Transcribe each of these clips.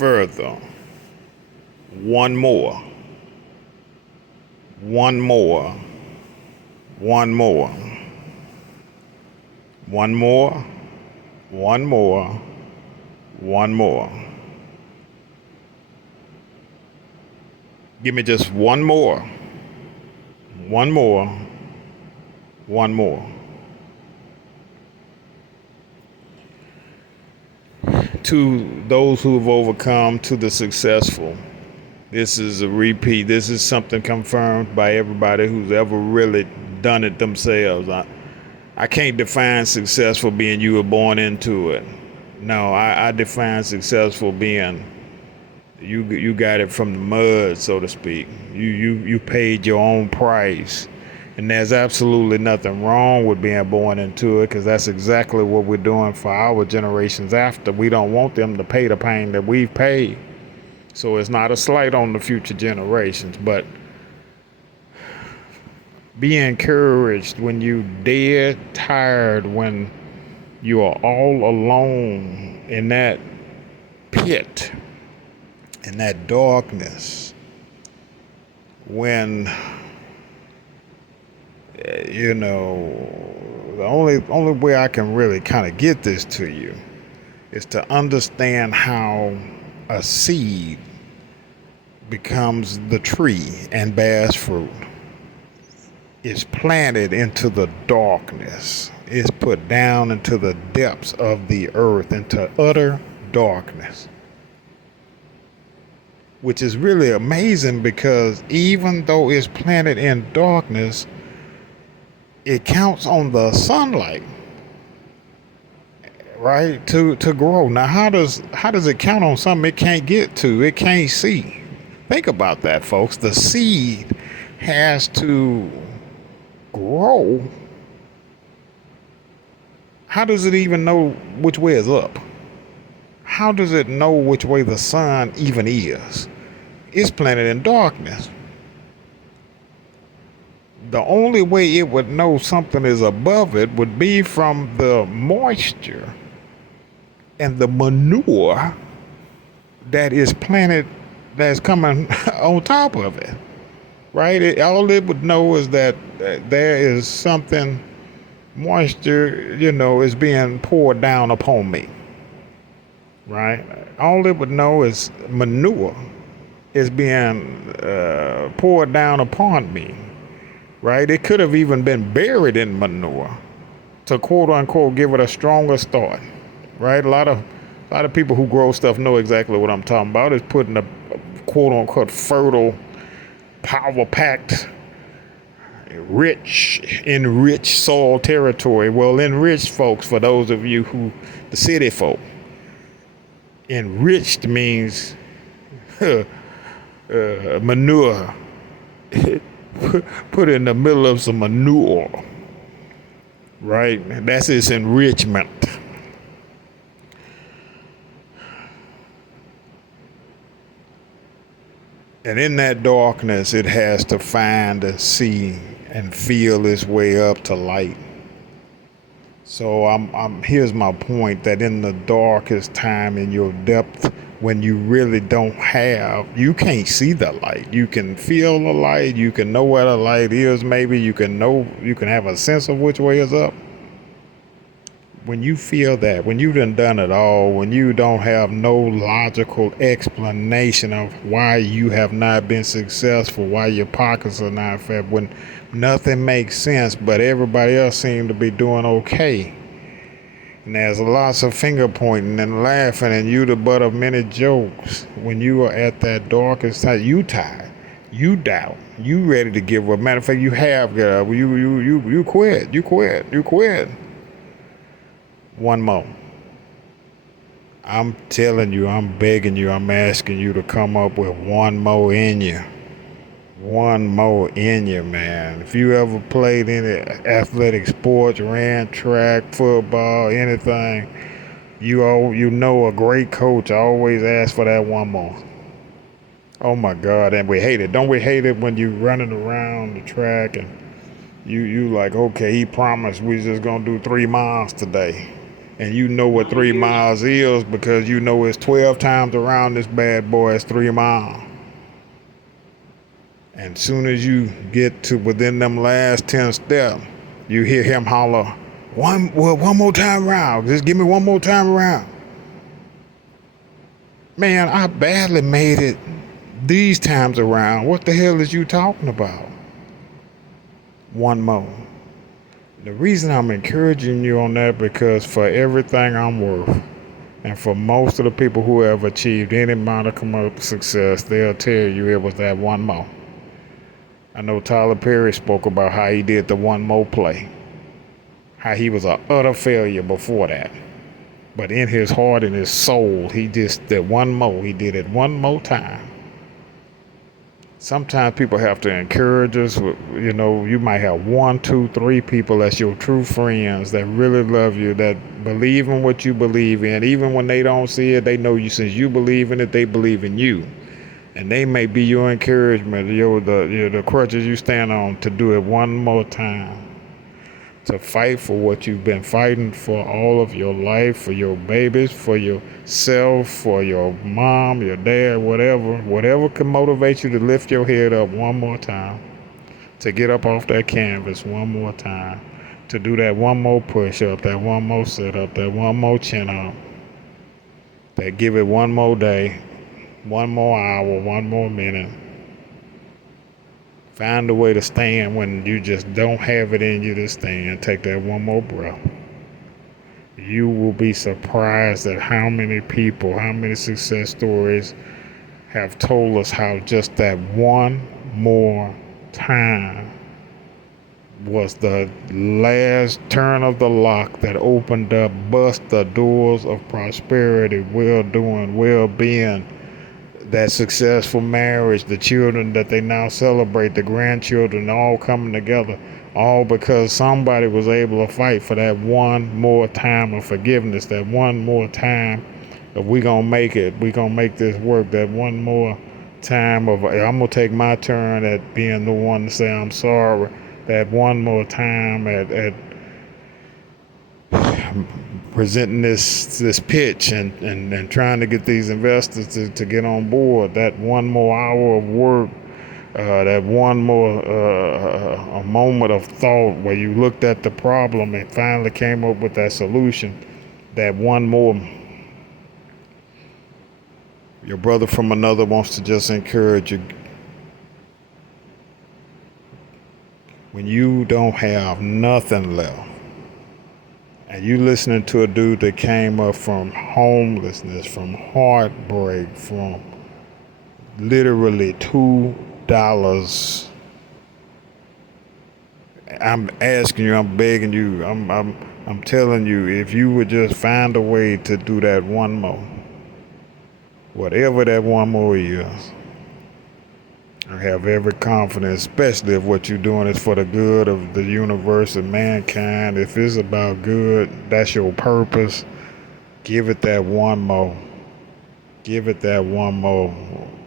further. One more. One more. One more. One more. One more. One more. Give me just one more. One more. One more. To those who have overcome, to the successful, this is a repeat. This is something confirmed by everybody who's ever really done it themselves. I can't define successful being you were born into it. No, I define successful being you got it from the mud, so to speak. You paid your own price. And there's absolutely nothing wrong with being born into it, because that's exactly what we're doing for our generations after. We don't want them to pay the pain that we've paid. So it's not a slight on the future generations, but be encouraged when you dead tired, when you are all alone in that pit, in that darkness, when the only way I can really kind of get this to you is to understand how a seed becomes the tree and bears fruit. It's planted into the darkness. It's put down into the depths of the earth, into utter darkness. Which is really amazing, because even though it's planted in darkness, it counts on the sunlight, right, to grow. Now, how does it count on something it can't get to, it can't see? Think about that, folks. The seed has to grow. How does it even know which way is up? How does it know which way the sun even is? It's planted in darkness. The only way it would know something is above it would be from the moisture and the manure that is planted, that's coming on top of it, right? All it would know is that there is something, moisture, is being poured down upon me, right? All it would know is manure is being poured down upon me. Right? It could have even been buried in manure to quote unquote give it a stronger start. Right? A lot of people who grow stuff know exactly what I'm talking about. Is putting a quote unquote fertile, power packed, enriched soil territory. Well, enriched, folks, for those of you who the city folk. Enriched means manure. Put in the middle of some manure, right? That's its enrichment. And in that darkness, it has to find and see and feel its way up to light. So here's my point, that in the darkest time, in your depth, when you really you can't see the light. You can feel the light. You can know where the light is. Maybe you can have a sense of which way is up. When you feel that, when you've done it all, when you don't have no logical explanation of why you have not been successful, why your pockets are not fat, when nothing makes sense, but everybody else seems to be doing okay. And there's lots of finger pointing and laughing, and you the butt of many jokes. When you are at that darkest time, you tired, you doubt, you ready to give up. Matter of fact, you have got up. You quit. One more. I'm telling you, I'm begging you, I'm asking you to come up with one more in you. One more in you, man. If you ever played any athletic sports, ran track, football, anything, you know a great coach always asks for that one more. Oh my God, and we hate it. Don't we hate it when you running around the track and you like, okay, he promised we just gonna do 3 miles today. and you know what 3 miles is because you know it's 12 times around this bad boy, it's 3 miles. And soon as you get to within them last 10 steps, you hear him holler, one more time around. Just give me one more time around. Man, I badly made it these times around. What the hell is you talking about? One more. The reason I'm encouraging you on that because for everything I'm worth, and for most of the people who have achieved any amount of commercial success, they'll tell you it was that one more. I know Tyler Perry spoke about how he did the one more play, how he was an utter failure before that. But in his heart and his soul, he just did one more. He did it one more time. Sometimes people have to encourage us. You know, you might have 1, 2, 3 people that's your true friends that really love you, that believe in what you believe in. Even when they don't see it, they know you. Since you believe in it, they believe in you. And they may be your encouragement, the crutches you stand on to do it one more time. To fight for what you've been fighting for all of your life, for your babies, for yourself, for your mom, your dad, whatever can motivate you to lift your head up one more time, to get up off that canvas one more time, to do that one more push-up, that one more sit-up, that one more chin-up, that give it one more day, one more hour, one more minute. Find a way to stand when you just don't have it in you to stand. Take that one more breath. You will be surprised at how many people, how many success stories have told us how just that one more time was the last turn of the lock that opened up, bust the doors of prosperity, well-doing, well-being, that successful marriage, the children that they now celebrate, the grandchildren all coming together, all because somebody was able to fight for that one more time of forgiveness, that one more time of we gonna make it, we gonna make this work, that one more time of I'm gonna take my turn at being the one to say I'm sorry, that one more time at presenting this pitch and trying to get these investors to get on board, that one more hour of work, that one more a moment of thought where you looked at the problem and finally came up with that solution, that one more. Your brother from another wants to just encourage you. When you don't have nothing left, and you listening to a dude that came up from homelessness, from heartbreak, from literally $2. I'm asking you, I'm begging you, I'm telling you, if you would just find a way to do that one more, whatever that one more is, I have every confidence, especially if what you're doing is for the good of the universe and mankind. If it's about good, that's your purpose. Give it that one more. Give it that one more.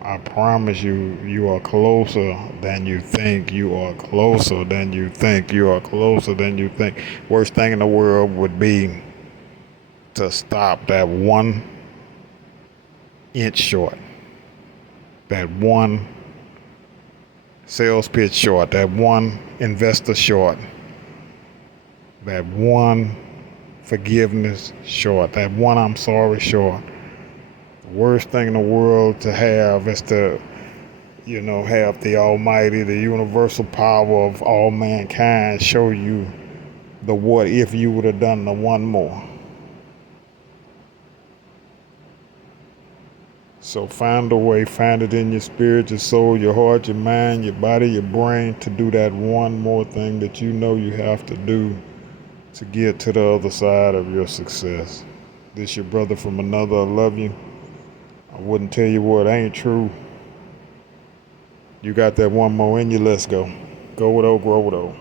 I promise you, you are closer than you think. You are closer than you think. You are closer than you think. Worst thing in the world would be to stop that 1 inch short. That one sales pitch short, that one investor short, that one forgiveness short, that one I'm sorry short. The worst thing in the world to have is to, have the Almighty, the universal power of all mankind show you the what if you would have done the one more. So find a way, find it in your spirit, your soul, your heart, your mind, your body, your brain to do that one more thing that you know you have to do to get to the other side of your success. This your brother from another. I love you. I wouldn't tell you what ain't true. You got that one more in you. Let's go. Go with O, grow with O.